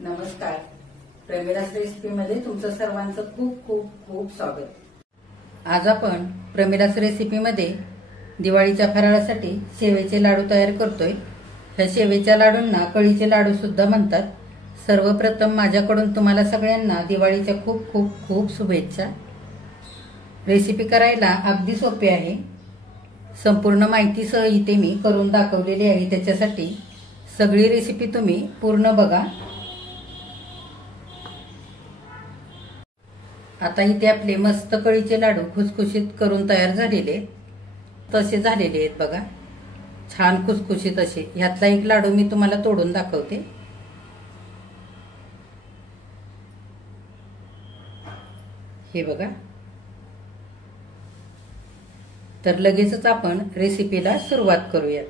नमस्कार. प्रमिलास रेसिपीमध्ये तुमचं सर्वांचं खूप खूप खूप स्वागत. आज आपण प्रमिलास रेसिपीमध्ये दिवाळीच्या फराळासाठी शेवेचे लाडू तयार करतोय. ह्या शेवेच्या लाडूंना कळीचे लाडू सुद्धा म्हणतात. सर्वप्रथम माझ्याकडून तुम्हाला सगळ्यांना दिवाळीच्या खूप खूप खूप शुभेच्छा. रेसिपी करायला अगदी सोपी आहे. संपूर्ण माहितीसह इथे मी करून दाखवलेली आहे. त्याच्यासाठी सगळी रेसिपी तुम्ही पूर्ण बघा. आता इथे आपले मस्त कळीचे लाडू खुसखुशीत करून तयार झालेले तसे झालेले आहेत बघा. छान खुसखुशीत असे. ह्यातला एक लाडू मी तुम्हाला तोडून दाखवते. हे बघा. तर लगेचच आपण रेसिपीला सुरुवात करूया.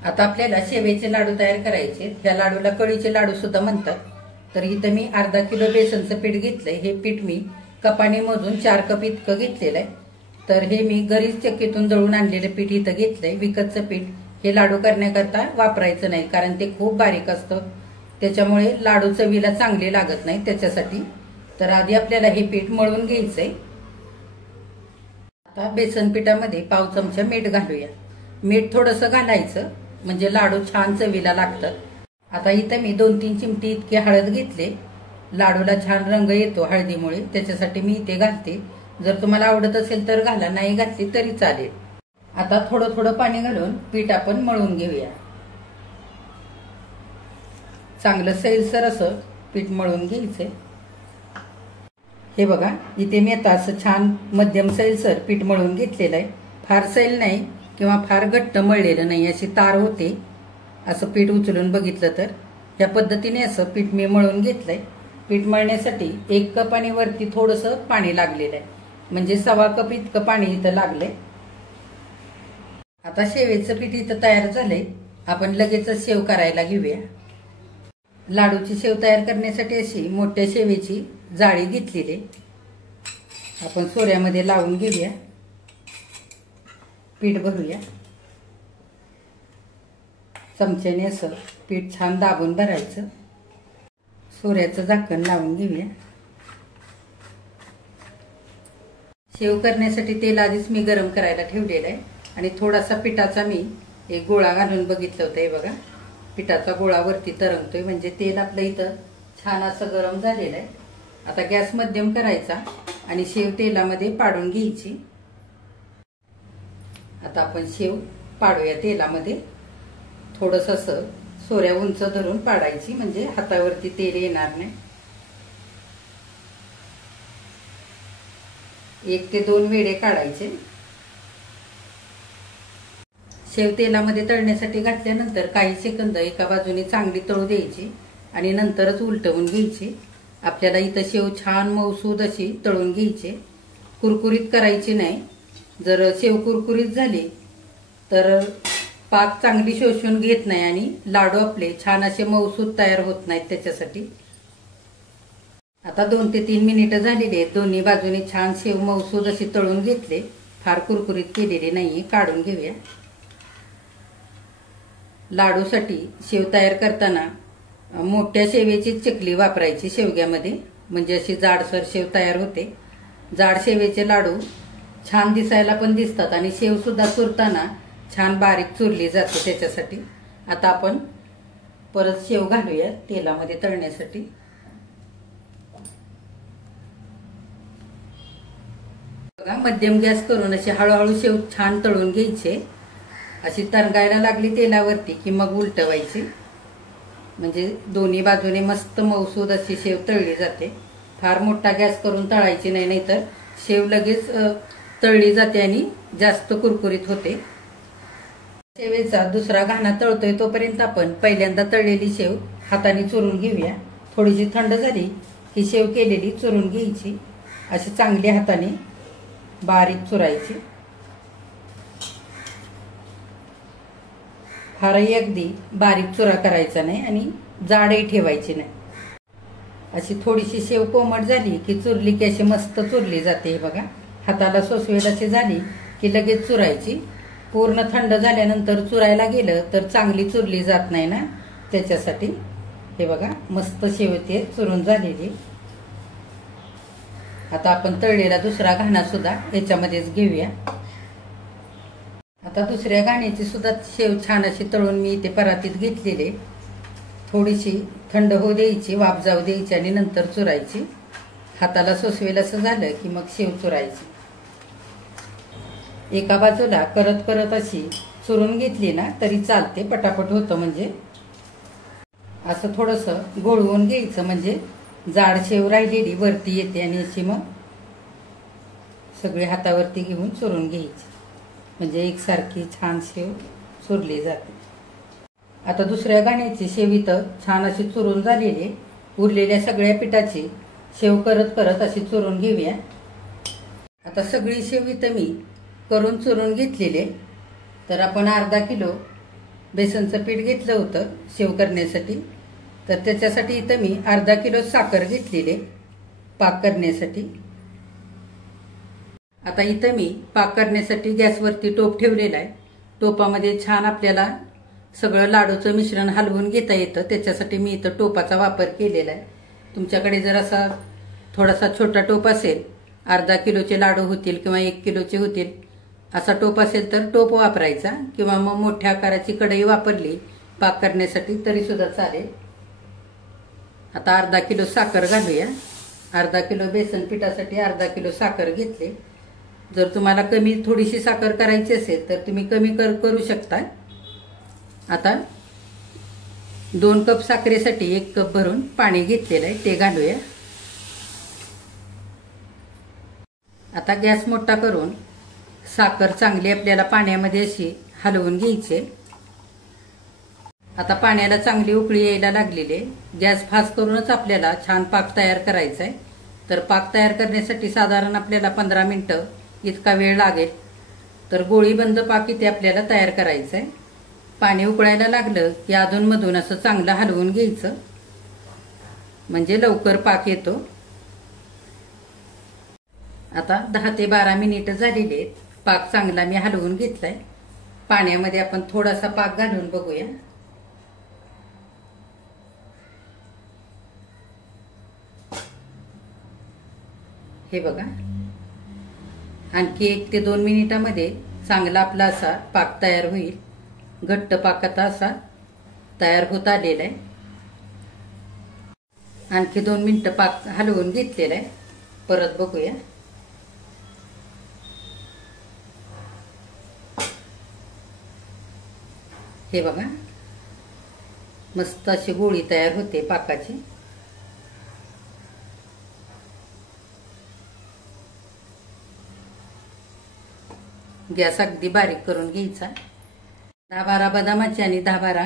आता आपल्याला शेवेचे लाडू तयार करायचे. या लाडूला कळीचे लाडू सुद्धा म्हणतात. तर इथं मी अर्धा किलो बेसनचं पीठ घेतलंय. हे पीठ मी कपाने मोजून 4 कप इतकं घेतलेलं आहे. तर हे मी घरीच चक्कीतून दळून आणलेलं पीठ इथं घेतलंय. विकतचं पीठ हे लाडू करण्याकरता वापरायचं नाही, कारण ते खूप बारीक असतं. त्याच्यामुळे लाडू चवीला चांगले लागत नाही. त्याच्यासाठी तर आधी आपल्याला हे पीठ मळून घ्यायचंय. आता बेसन पिठामध्ये पाव चमचा मीठ घालूया. मीठ थोडंसं घालायचं म्हणजे लाडू छान चवीला लागतात. आता इथं मी 2-3 चिमटी इतके हळद घेतले. लाडूला छान रंग येतो हळदीमुळे, त्याच्यासाठी मी इथे घालते. जर तुम्हाला आवडत असेल तर घाला, नाही घातली तरी चालेल. आता थोडं थोडं पाणी घालून पीठ आपण मळून घेऊया. चांगलं सैलसर असं पीठ मळून घ्यायचंय. हे बघा, इथे मी आता असं छान मध्यम सैलसर पीठ मळून घेतलेलं आहे. फार सैल नाही किंवा फार घट्ट मळलेलं नाही, अशी तार होते. असं पीठ उचलून बघितलं तर या पद्धतीने असं पीठ मी मळून घेतलंय. पीठ मळण्यासाठी 1 कप आणि वरती थोडंसं पाणी लागलेलं आहे, म्हणजे 1.25 कप इतकं पाणी इथं लागलंय. आता शेवेचं पीठ इथं तयार झालंय. आपण लगेचच शेव करायला घेऊया. लाडूची शेव तयार करण्यासाठी अशी मोठ्या शेवेची जाळी घेतलेली आपण सोऱ्यामध्ये लावून घेऊया. पीठ भरूया. चमच्याने असं पीठ छान दाबून भरायचं. सोऱ्याचं झाकण लावून घेऊया. शेव करण्यासाठी तेल आधीच मी गरम करायला ठेवलेलं आहे आणि थोडासा पिठाचा मी एक गोळा घालून बघितलं होतं. हे बघा, पिठाचा गोळा वरती तरंगतोय, म्हणजे तेल आपलं इथं छान असं गरम झालेलं आहे. आता गॅस मध्यम करायचा आणि शेव तेलामध्ये पाडून घ्यायची. आता आपण शेव पाडूया तेलामध्ये. थोडंसं असं सोऱ्या उंच धरून पाडायची, म्हणजे हातावरती तेल येणार नाही. 1 ते 2 वेळे काढायचे. शेव तेलामध्ये तळण्यासाठी घातल्यानंतर काही सेकंद एका बाजूने चांगली तळू द्यायची आणि नंतरच उलटवून घ्यायची. आपल्याला इथं शेव छान मऊसूद अशी तळून घ्यायची. कुरकुरीत करायची नाही. जर शेव कुरकुरीत झाली तर पाक चांगली शोषून घेत नाही आणि लाडू आपले छान असे मऊसूद तयार होत नाहीत. त्याच्यासाठी आता 2 ते 3 मिनिटं झालेली आहेत. दोन्ही बाजूने छान शेव मऊसूद अशी तळून घेतले. फार कुरकुरीत केलेली नाहीये. काढून घेऊया. लाडूसाठी शेव तयार करताना मोठ्या शेवेची चकली वापरायची शेवग्यामध्ये, म्हणजे अशी जाडसर शेव तयार होते. जाड शेवेचे लाडू छान दिसायला पण दिसतात आणि शेव सुद्धा चुरताना छान बारीक चुरली जाते. त्याच्यासाठी आता आपण परत शेव घालूया तेलामध्ये तळण्यासाठी. बघा, मध्यम गॅस करून अशी हळूहळू शेव छान तळून घ्यायचे. अशी तरंगायला लागली तेलावरती की मग उलटवायची, म्हणजे दोन्ही बाजूने मस्त मऊसूद अशी शेव तळली जाते. फार मोठा गॅस करून तळायची नाही, नाहीतर शेव लगेच तळली जाते आणि जास्त कुरकुरीत होते. शेवेचा दुसरा घाणा तळतोय तोपर्यंत आपण पहिल्यांदा तळलेली शेव हाताने चुरून घेऊया. थोडीशी थंड झाली की शेव केलेली चुरून घ्यायची. अशी चांगली हाताने बारीक चुरायची. फारही अगदी बारीक चुरा करायचा नाही आणि जाडही ठेवायची नाही. अशी थोडीशी शेव कोमट झाली की चुरली की अशी मस्त चुरली जाते. बघा, हाताला सोसवेल अशी झाली की लगेच चुरायची पूर्ण थंड झाल्यानंतर चुरायला गेलं तर चांगली चुरली जात नाही ना, त्याच्यासाठी. हे बघा मस्त शेव ते चुरून झालेली. आता आपण तळलेला दुसरा घाणा सुद्धा याच्यामध्येच घेऊया. आता दुसऱ्या घाण्याची सुद्धा शेव छान अशी तळून मी इथे परातीत घेतलेली. थोडीशी थंड होऊ द्यायची, वाफ जाऊ द्यायची आणि नंतर चुरायची. हाताला सोसवेल असं झालं की मग शेव चुरायची. एका बाजूला करत करत अशी चुरून घेतली ना तरी चालते, पटापट होतं. म्हणजे असं थोडंसं गोळवून घ्यायचं म्हणजे जाड शेव राहिलेली वरती येते आणि अशी मग सगळी हातावरती घेऊन चुरून घ्यायची, म्हणजे एकसारखी छान शेव चुरली जाते. आता दुसऱ्या घाण्याची शेव इथं छान अशी चुरून झालेली. उरलेल्या सगळ्या पिठाची शेव करत करत अशी चुरून घेऊया. आता सगळी शेव इथं मी करून चुरून घेतलेले. तर आपण अर्धा किलो बेसनचं पीठ घेतलं होतं शेव करण्यासाठी, तर त्याच्यासाठी इथं मी अर्धा किलो साखर घेतलेले पाक करण्यासाठी. आता इथं मी पाक करण्यासाठी गॅसवरती टोप ठेवलेला आहे. टोपामध्ये छान आपल्याला सगळं लाडूचं मिश्रण हलवून घेता येतं, त्याच्यासाठी मी इथं टोपाचा वापर केलेला आहे. तुमच्याकडे जर असा थोडासा छोटा टोप असेल, अर्धा किलोचे लाडू होतील किंवा 1 किलोचे होतील असा टोप असेल तर टोप वापरायचा, किंवा मग मोठ्या आकाराची कढई वापरली पाक करण्यासाठी तरी सुद्धा चालेल. आता अर्धा किलो साखर घालूया. अर्धा किलो बेसन पिठासाठी अर्धा किलो साखर घेतली. जर तुम्हाला कमी थोडीशी साखर करायची असेल तर तुम्ही कमी करू शकता. आता 2 कप साखरेसाठी 1 कप भरून पाणी घेतलेलं आहे ते घालूया. आता गॅस मोठा करून साखर चांगली आपल्याला पाण्यामध्ये अशी हलवून घ्यायची. आता पाण्याला चांगली उकळी यायला लागलेली आहे. गॅस फास्ट करूनच आपल्याला छान पाक तयार करायचा आहे. तर पाक तयार करण्यासाठी साधारण आपल्याला 15 मिनिटं इतका वेळ लागेल. तर गोळी बंद पाक इथे आपल्याला तयार करायचं आहे. पाणी उकळायला लागलं की अधूनमधून असं चांगलं हलवून घ्यायचं, म्हणजे लवकर पाक येतो. आता 10 ते 12 मिनिटं झालेली आहेत. पाक चांगला मी हलवून घेतलाय. पाण्यामध्ये आपण थोडासा पाक घालून बघूया. हे बघा, आणखी 1 ते 2 मिनिटांमध्ये चांगला आपला असा पाक तयार होईल. घट्ट पाक आता असा तयार होत आलेला आहे. आणखी 2 मिनिटं पाक हलवून घेतलेला आहे. परत बघूया. हे बघा, मस्त अशी गोळी तयार होते पाकाची. गॅस अगदी बारीक करून घ्यायचा. 10-12 बदामाचे आणि 10-12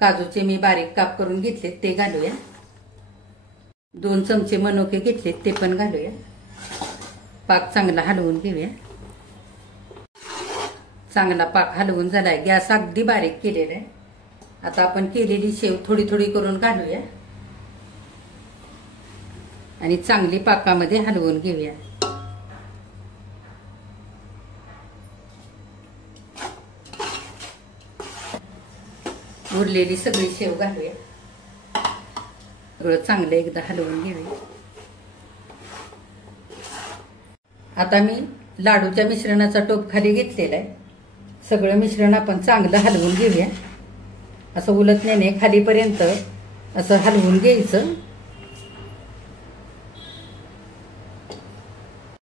काजूचे मी बारीक काप करून घेतले ते घालूया. 2 चमचे मनुके घेतले ते पण घालूया. पाक चांगला हलवून घेऊया. चांगला पाक हलवून झालाय. गॅस अगदी बारीक केलेला आहे. आता आपण केलेली शेव थोडी थोडी करून घालूया आणि चांगली पाकामध्ये हलवून घेऊया. उरलेली सगळी शेव घालूया. सगळं चांगलं एकदा हलवून घेऊया. आता मी लाडूच्या मिश्रणाचा टोप खाली घेतलेला आहे. सगळं मिश्रण आपण चांगलं हलवून घेऊया. असं उलटण्याने खालीपर्यंत असं हलवून घ्यायचं.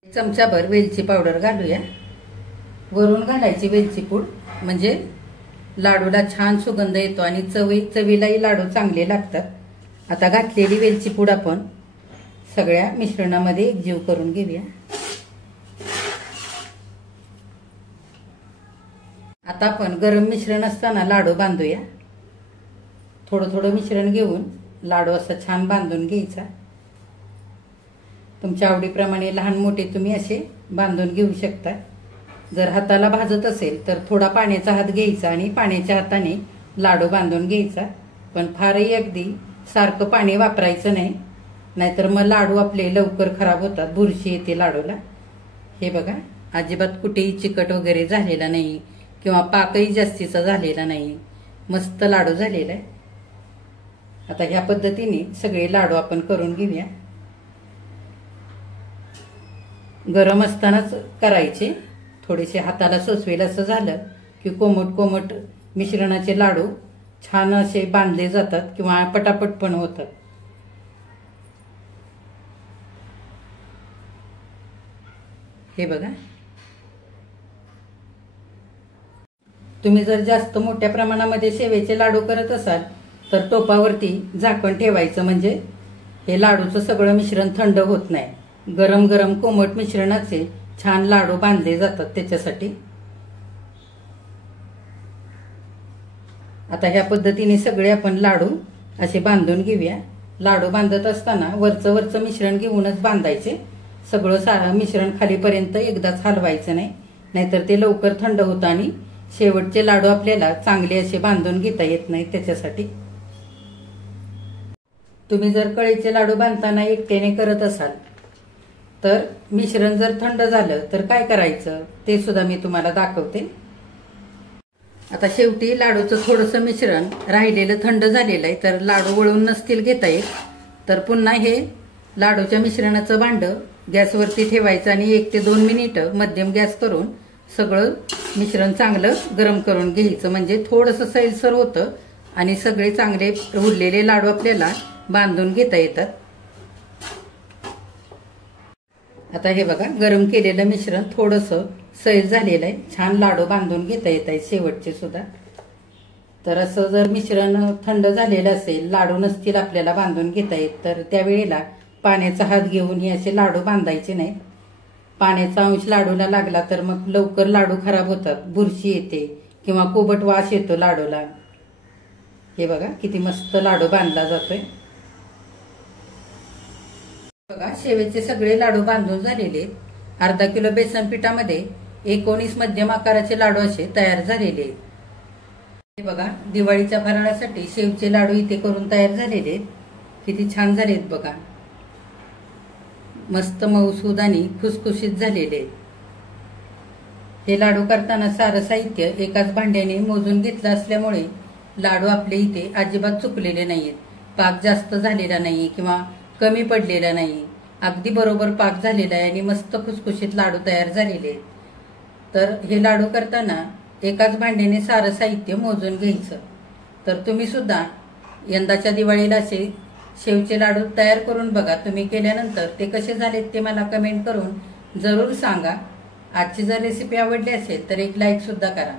चमचाभर वेलची पावडर घालूया. वरून घालायची वेलची पूड, म्हणजे लाडूला छान सुगंध येतो आणि चवीलाही लाडू चांगले लागतात. आता घातलेली वेलची पूड आपण सगळ्या मिश्रणामध्ये एकजीव करून घेऊया. आता आपण गरम मिश्रण असताना लाडू बांधूया. थोडं थोडं मिश्रण घेऊन लाडू असा छान बांधून घ्यायचा. तुमच्या आवडीप्रमाणे लहान मोठे तुम्ही असे बांधून घेऊ शकता. जर हाताला भाजत असेल तर थोडा पाण्याचा हात घ्यायचा आणि पाण्याच्या हाताने लाडू बांधून घ्यायचा. पण फारही अगदी सारखं पाणी वापरायचं नाही, नाहीतर मग लाडू आपले लवकर खराब होतात, बुरशी येते लाडूला. हे बघा, अजिबात कुठेही चिकट वगैरे झालेला नाही, किंवा पाकही जास्तीचा झालेला नाही, मस्त लाडू झालेला आहे. आता ह्या पद्धतीने सगळे लाडू आपण करून घेऊया. गरम असतानाच करायचे. थोडेसे हाताला सोसवेल असं झालं की कोमट कोमट मिश्रणाचे लाडू छान असे बांधले जातात किंवा पटापट पण होतात. हे बघा, तुम्ही जर जास्त मोठ्या प्रमाणामध्ये शेवेचे लाडू करत असाल तर टोपावरती झाकण ठेवायचं, म्हणजे हे लाडूचं सगळं मिश्रण थंड होत नाही. गरम गरम कोमट मिश्रणाचे छान लाडू बांधले जातात त्याच्यासाठी. आता ह्या पद्धतीने सगळे आपण लाडू असे बांधून घेऊया. लाडू बांधत असताना वरचं मिश्रण घेऊनच बांधायचे. सगळं सारं मिश्रण खालीपर्यंत एकदाच हलवायचं नाही, नाहीतर ते लवकर थंड होतं आणि शेवटचे लाडू आपल्याला चांगले असे बांधून घेता येत नाही. त्याच्यासाठी तुम्ही जर कळीचे लाडू बांधताना एकट्याने करत असाल तर मिश्रण जर थंड झालं तर काय करायचं ते सुद्धा मी तुम्हाला दाखवते. आता शेवटी लाडूचं थोडंसं मिश्रण राहिलेलं थंड झालेलं आहे, तर लाडू वळून नसतील घेता येत तर पुन्हा हे लाडूच्या मिश्रणाचं भांड गॅसवरती ठेवायचं आणि 1 ते 2 मिनिटं मध्यम गॅस करून सगळं मिश्रण चांगलं गरम करून घ्यायचं, म्हणजे थोडंसं सैलसर होतं आणि सगळे चांगले उरलेले लाडू आपल्याला बांधून घेता येतात. आता हे बघा, गरम केलेलं मिश्रण थोडंसं सैल झालेलं आहे, छान लाडू बांधून घेता येत आहेत शेवटचे सुद्धा. तर असं जर मिश्रण थंड झालेलं असेल, लाडू नसतील आपल्याला बांधून घेता येत, तर त्यावेळेला पाण्याचा हात घेऊन हे असे लाडू बांधायचे नाहीत. पाण्याचा अंश लाडूला लागला तर मग लवकर लाडू खराब होतात, बुरशी येते किंवा कोबट वास येतो लाडूला. हे बघा किती मस्त लाडू बांधला जातोय. बघा, शेवेचे सगळे लाडू बांधून झालेले. अर्धा किलो बेसन पिठामध्ये 19 मध्यम आकाराचे लाडू असे तयार झालेले. हे बघा, दिवाळीच्या फराळासाठी शेवचे लाडू इथे करून तयार झालेले. किती छान झालेत बघा, मस्त मऊसूद आणि खुसखुशीत झालेले. हे लाडू करताना सारं साहित्य एकाच भांड्याने मोजून घेतलं असल्यामुळे लाडू आपले इथे अजिबात चुकलेले नाहीत. पाक जास्त झालेला नाही किंवा कमी पडलेला नाही, अगदी बरोबर पाक झालेला आहे आणि मस्त खुसखुशीत लाडू तयार झालेले. तर हे लाडू करताना एकाच भांड्याने सारं साहित्य मोजून घ्यायचं. तर तुम्ही सुद्धा यंदाच्या दिवाळीला असे शेवचे लाडू तयार करून बघा. तुम्ही केल्यानंतर ते कसे झालेत ते मला कमेंट करून जरूर सांगा. आजची जर रेसिपी आवडली असेल तर एक लाईक सुद्धा करा.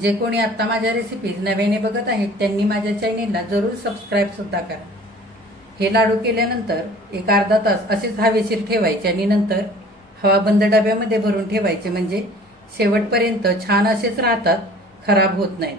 जे कोणी आता माझ्या रेसिपीज नव्याने बघत आहेत त्यांनी माझ्या चॅनेलला जरूर सबस्क्राईब सुद्धा करा. हे लाडू केल्यानंतर एक अर्धा तास असेच हवेशीर ठेवायचे आणि नंतर हवाबंद डब्यामध्ये भरून ठेवायचे, म्हणजे शेवटपर्यंत छान असेच राहतात, खराब होत नाहीत.